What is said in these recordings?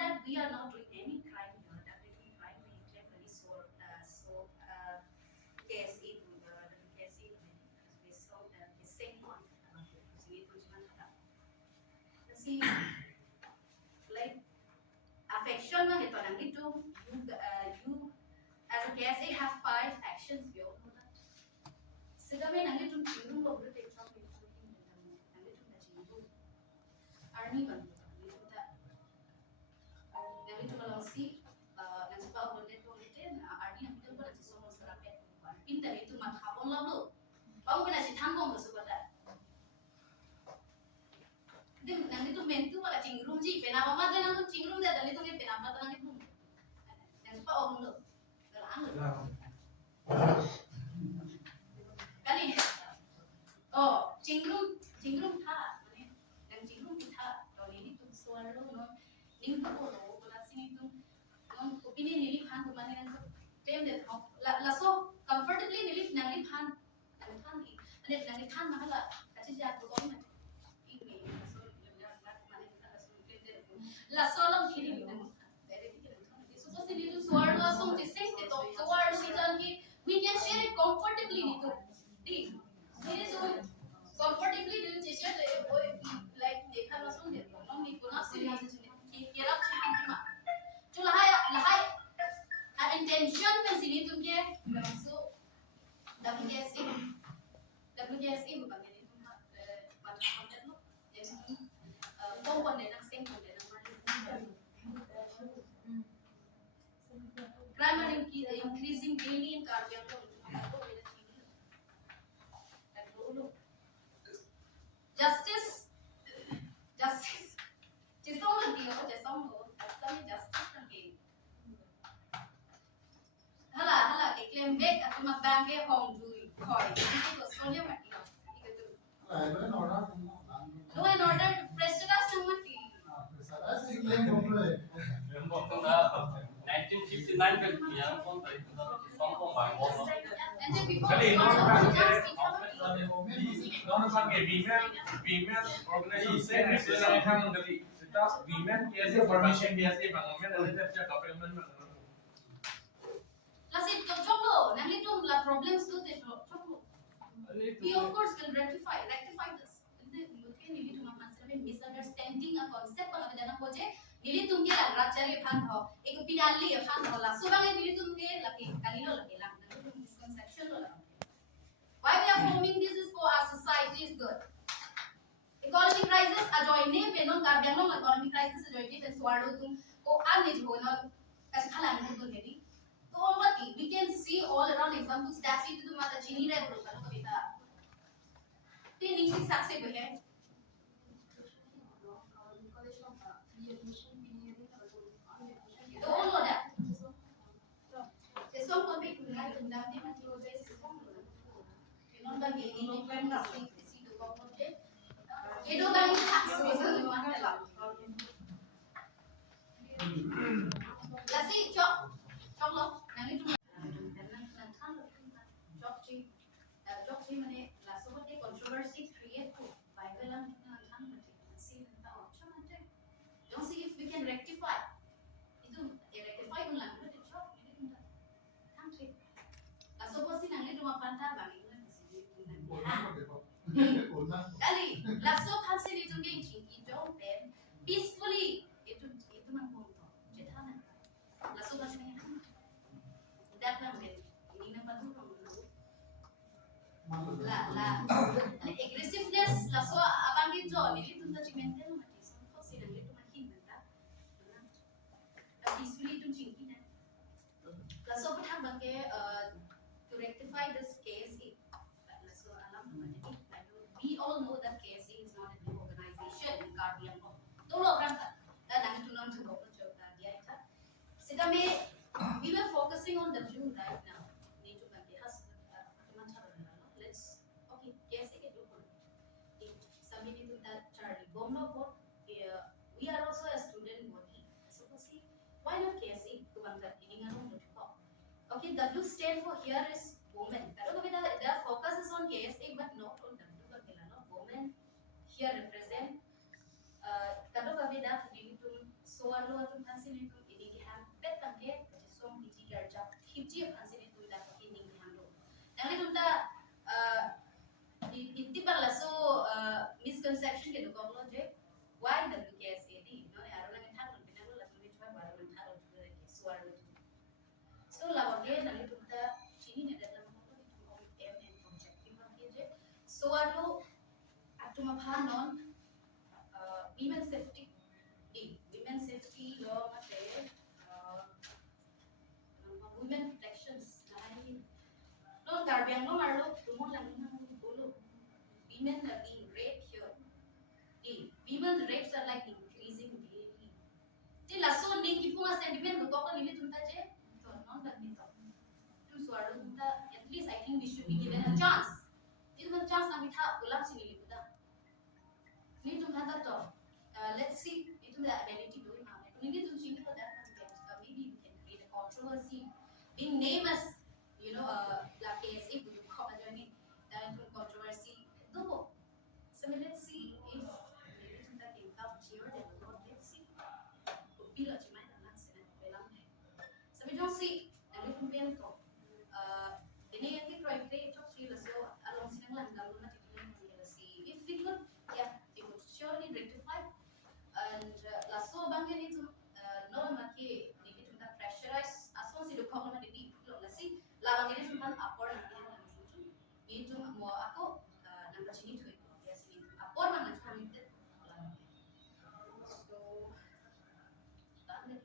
that we are not doing any crime here. That we doing crime we clearly case in the case in we saw the same one. See to see like affection na ito lang ito you as a case have 5 actions we all know that. Sila may nangitong tingin mo bro take some nangitong na tingin army man nangitong ta nangitong lang si nang sa pao ulit ulitin army nangitong pala si somos rapet pinta itu mathapon labo pao kena si thangong gusto ba ta din nangitong mentu wala cingrum ji penapa ma dan nangitong cingrum da nangitong ke penapa ta nangitong nang sa pao ulo kali oh cingrum tha mane nang cingrum tha to ni tu swallow no ning ko lo ko na sini tu non opinion ni phan ko mane nang tem de la so comfortably ni nang ni phan ni ane nang ni phan ma la kachi ja ko on ini so la so lam thiri ni so sini tu swallow so jisse te to swallow ni jan ki we can share it comfortably ni to There is one comfortably doing session like देखा ना सुन दे ना नहीं कोना serious कि केरा चाहन की मां जो लहाई have intention में sini तुम क्या so WKSE bukan jadi तुम macam content lo jadi kau kon deh nak sing kon deh nak crime are increasing daily in Karbiang justice जिसों में दियो जिसों में असम में justice करके हला के claim back at my bank के home jury court ini तो सोनिया मटी हो law and order prejudice मटी prejudice claim बोलो है 1959 में किया कौन था इतना सॉन्ग को बाय बोलो and then before चलिए दोनों संगे वीमेन ऑर्गेनाइजेशन से हम गति सितास वीमेन कैसे परमिशन दिया से बंगमेन अलग से गवर्नमेंट में la sit choklo nangli tum la problems to te choklo we of course will rectify this the loke nili tum concept misunderstanding a concept pala jana ko je nili tum ke rachari phan ho ek pinali phan ho la subang nili tum ke laki kalilo laki la misconception lo la why we are forming this is for our society is good economic crisis a joine pe non karbyang lo economic crisis a joine pe swado tum ko an ni jo na kas khalang ko dun तो what we can see all around examples that see to mata chini रे बोलो करो कविता ते निंग साक्से बहे तो all that इसको कौन भी कुना कुना दे मत लो जे इसको non da che independent si do comporte e do da in tax so mata la la si chok lo nang itu Jokji mane la sobat controversy create ko Bible ang nang see the option ante don't see if we can rectify itu rectify kun lang itu chok ini kun tang tri la sobat si nang itu mapanta bagi kali la so khanse ni tu geng chi don't then peacefully itu man ko to jethana la sobat ni that na men ini na padu la aggressiveness la so abang di jo ni tu ta chimentel mati so ko si nang itu makin benda peacefully tu chingki na la so patha bange to rectify this case la so alam mati we all know that KSA is not an organization in Karbiang to lo ran ta nang tu non tu ko chota dia ita sida me we were focusing on the blue right now need to bange has let's okay कैसे के जो बोल सभी ने तो Charlie Bomno board we are also a student body so see why not KSA to bangga ini ngano mutuko okay W stand for here is women karo kami their focus is on KSA but not on W bangga no women here represent karo kami da ini to Soalu atau hasil itu ini dihampir bangke som biji kerja hiji hasil itu dapat ini dihamdo. Nanti kita inti bala so misconception gitu kalau je why the BKS ini no ya orang yang tahu kita lo lagi mencoba baru tahu juga suara itu. So lawan dia nanti kita sini ada dalam itu OMM objective bangke je soalu atau mapanon women safety women safety law mate women protections nai non karbiang lo marlo tumo lang nang bolo women are being raped here the women's rapes are like increasing daily ti laso ning kipunga sentiment ko ko nili tunta je to non that nito tu swaro tunta at least I think we should be given a chance itu kan chance na mitha ulam sinili puda ni tunta to let's see into the ability to have it. Maybe to change for that maybe we can create a controversy. Being named as like KSA would come as any controversy. No. So let's see if maybe to that income cheer they will not let's see. Bila cuma nak senang belang. So we don't see nanti kemudian to. Ini yang kita proyek cok sih lalu along senang lah dalam nanti kita see if we could it would surely rectify. And lasso bangin itu no maki ni kita pressurize aso si dokong na di lo nasi lawang ini cuma apor ni itu mau aku nang sini tu ya sini apor mana cuma itu so tanda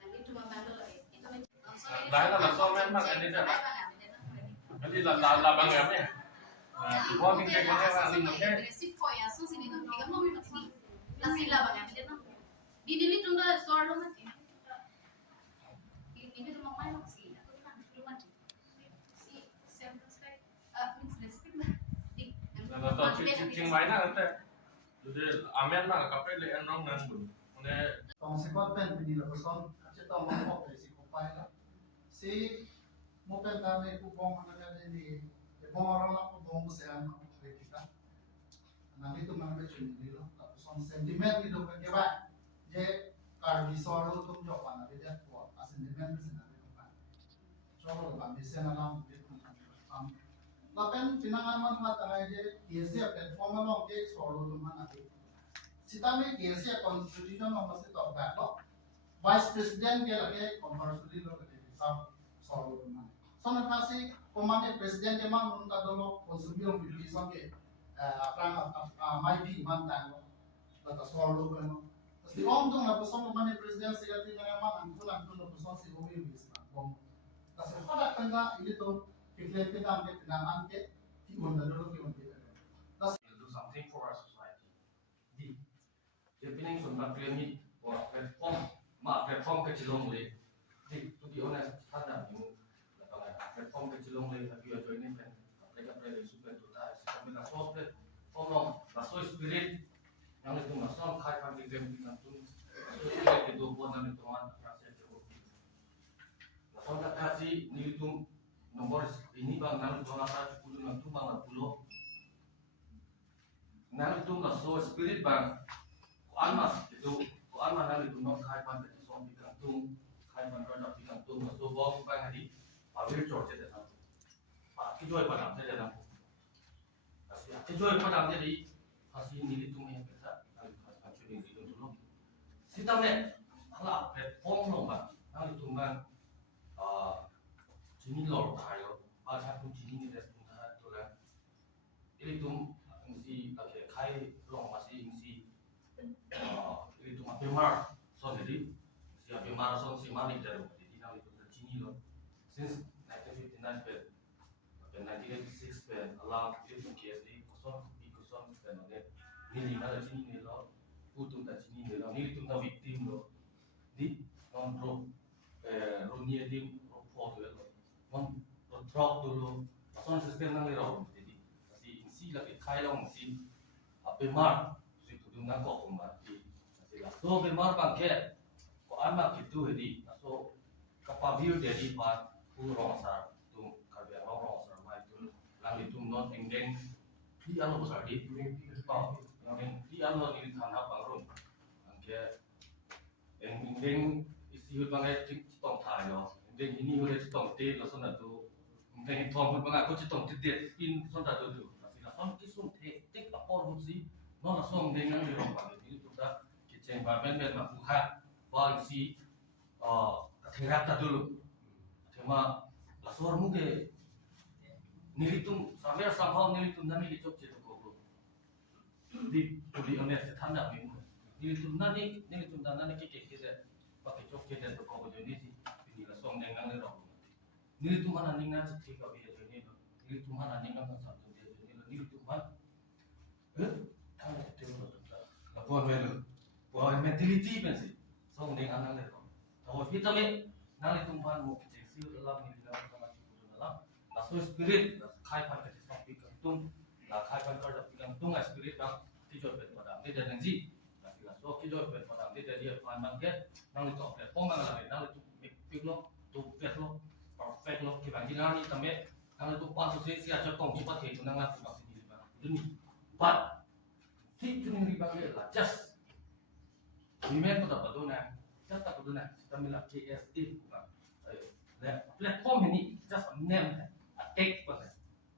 nanti cuma bandel lagi itu Đấy là so với mặt anh đấy ạ. Cái gì là bằng em nhỉ? Chỉ có kinh doanh có thể là linh một thế. aggressive kok ya so sini tu kayak mau minum sini nasi lah banyak dia nak di dili tu dah soal lo mati ini tu mau main sih aku kan belum mati si self respect means respect lah di Là to chừng máy nào thế? Jadi amen lah kape le enong nan bun. Ini Tong sekot pen pini la person ache tong mo ko si ko pai la si mo pen ta me ku bong ana ka ni e bong ora la ku bong se an ko pe kita na ni tu man be chuni ni lo ta person sentiment ni do ke ba je kar bi so ro tum jo pa na be ja ko a sentiment se na be pa so ro ba mi se na lam be ku am la pen pinangan man ha ta je ye platform lo ke so ro tum man a Sitame KSA constitution of the of that law. Vice President के लगे controversially लोग लगे सब solve करना है. So ना पासे कमांडे President के मांग उनका दो लोग constitution बिल्कुल के अपना माइटी मानता है लोग तो सॉल्व करना. तो si om tu ना person कमांडे President से करते हैं मांग अंकुल ना person से वो भी इसमें बम. तो से pada kanga ini tu fikir kita ambil penangan ke di undang dulu ke undang. Do something for our society. D. Depending on the pyramid or platform ke chilong le. D. To be honest, ada you platform ke chilong le tapi yo join pen. Mereka pre super tu tak. Kami nak solve le. Omong raso spirit yang itu masuk kai kan di game kita tu. Spirit itu pun nanti tuan rasa itu. Raso tak kasih ni itu nomor ini bang nanti tuan rasa 10 nanti bang 10. Nanti tu raso spirit bang Almas itu, almas nanti tu nak kai pan dari suami kantung, kai pan kerja di kantung, so bawa bang hari, awal cuaca jadi nak, kijoi padam jadi nak, asyik kijoi padam jadi, hasil ni tu macam biasa, nanti hasil ni tu dulu. Sitamnya, ala platform lo bang, nanti tu bang, jenis lor kayo, asal tu jenis ni dah tu dah tu lah, ini tu mesti agak kai long masih mesti itu Abimar so jadi si Abimar so si Malik dari jadi nama itu tercini loh since 1959 pen 1986 pen alam itu KSA kosong di kosong pen oke ini nada cini nih loh utum tak cini nih loh ini itu tak victim loh di non pro runia di pro foto loh non drop dulu kosong sistem nang loh jadi si lagi kaya loh si Abimar dengan kok mati. So bemar bangke, ko anak itu jadi, so kapabir jadi pat urang sar, tu kerja orang sar mai tu, lang itu non engeng, di anu besar di, yang di anu ini tanah bangun, ke eng isi hut bangai tong thai lo eng ini hut tong te lo son tu eng thong hut bangai ko tong te in son ta tu la son ki sun te apor hut si no la son deng nang ri rong ba ni tu ta ki cheng ba ben ma pu ha ba isi therak ta tu lu thema la sor mu ke nilitum samer somehow nilitum nani ki chok che to ko di ane se thanda mi nilitum nani ki de ba ki chok che de to ko ni si ni la song deng nang ri rong nilitum mana ning na chi ka bi de ni nilitum mana ning na sa tu de ni nilitum man ta te lo ta la po mentality ben si song deng nang le rong to fi ta me nalitum man mo ki si la ni la ma chi ku la la so spirit khai pan ka song pi ka tung la khai pan ka pi ka tung a spirit ka ki jo pe ma de de ji la so ki jo pe ma de de pan mang ke nang to pe pom mang la nang tu pi lo tu pe lo perfect lo ki bang ji na ni ta me nang tu pa so se sia cha tong chi pa the tu nang la tu ba si ni ba ni but si tu ni ba ke la just women ko ta pa do na ta ta do na ta mi la KSA ba le platform ni just a name a take ba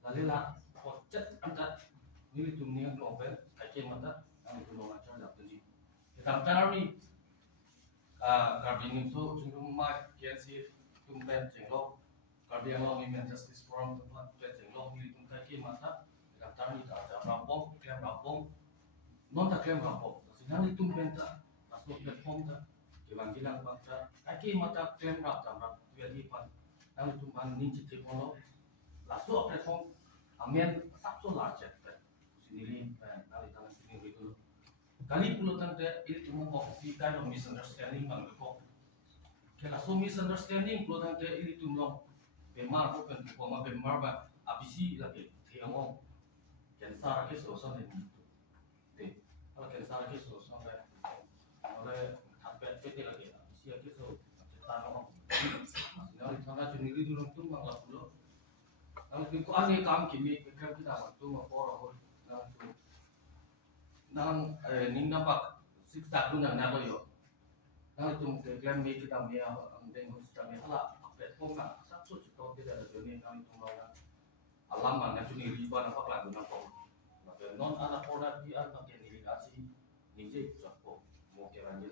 lalu lah kocet angkat ni tu ni kan open kaji mata kami tu mau macam dah tunjuk kita tahu ni karbin itu cuma mai kian si tumpen jenglok karbin yang long ini justice forum tempat tumpen jenglok ni tu kaji mata kita tahu ni tak ada rampong klaim rampong non tak klaim rampong sedang ni tumpen tak masuk platform tak jangan bilang bangsa kaji mata klaim rampong jadi pan yang tumpan ni cipta polo langsung platform amen sabtu large sendiri nali tangan sendiri itu kali puluh tanda itu cuma kok si kind of misunderstanding bang kok kalau so misunderstanding puluh tanda itu cuma bemar kok kan kok bemar ba abisi lagi tiang cansar ke solusi itu deh kalau cansar ke solusi oleh tapet pete lagi abisi ke solusi tanah nali tangan sendiri dulu tuh bang lah puluh nang ko ani kam kimi kan kita waktu ngapor nang ning nampak siksa tu nang nabo yo nang tu kan mi kita mi deng kita mi ala platform na sabtu kita tidak ada joni nang tu mau alam mana tu ni riba nampak lagu nampak non anak produk di an pakai irigasi ni je sapo mau kira ni